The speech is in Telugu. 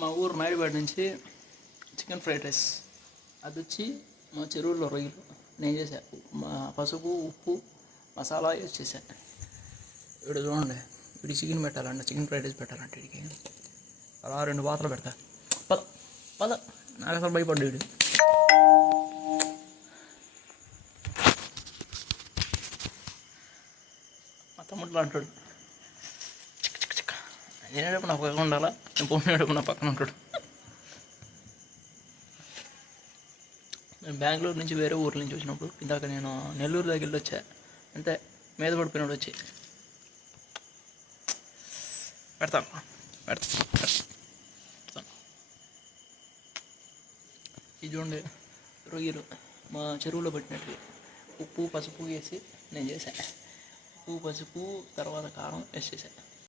మా ఊరు నాయుడుపేట నుంచి చికెన్ ఫ్రైడ్ రైస్ అది వచ్చి మా చెరువుల్లో రొయ్యలు నేను చేసా. మా పసుపు ఉప్పు మసాలా యూజ్ చేశా. ఇప్పుడు చూడండి, వీడికి చికెన్ పెట్టాలంట, చికెన్ ఫ్రైడ్ రైస్ పెట్టాలంటే వీడికి అలా 2 పాత్రలు పెడతా. పద పద, నాకు అసలు భయపడ్డా వీడు. మా తమ్ముడు అంటాడు, నేనేటప్పుడు నా పక్కన ఉండాలా, నేను పోయినప్పుడు నా పక్కన ఉంటాడు. నేను బెంగళూరు నుంచి వేరే ఊర్ల నుంచి వచ్చినప్పుడు ఇందాక నేను నెల్లూరు దగ్గర వెళ్ళి వచ్చా, అంతే మీద పడిపోయినాడు వచ్చి. పెడతాను ఇది చూడండి, రొయ్యలు మా చెరువులో పట్టినట్టు ఉప్పు పసుపు వేసి నేను చేశాను. ఉప్పు పసుపు తర్వాత కారం వేసేసా.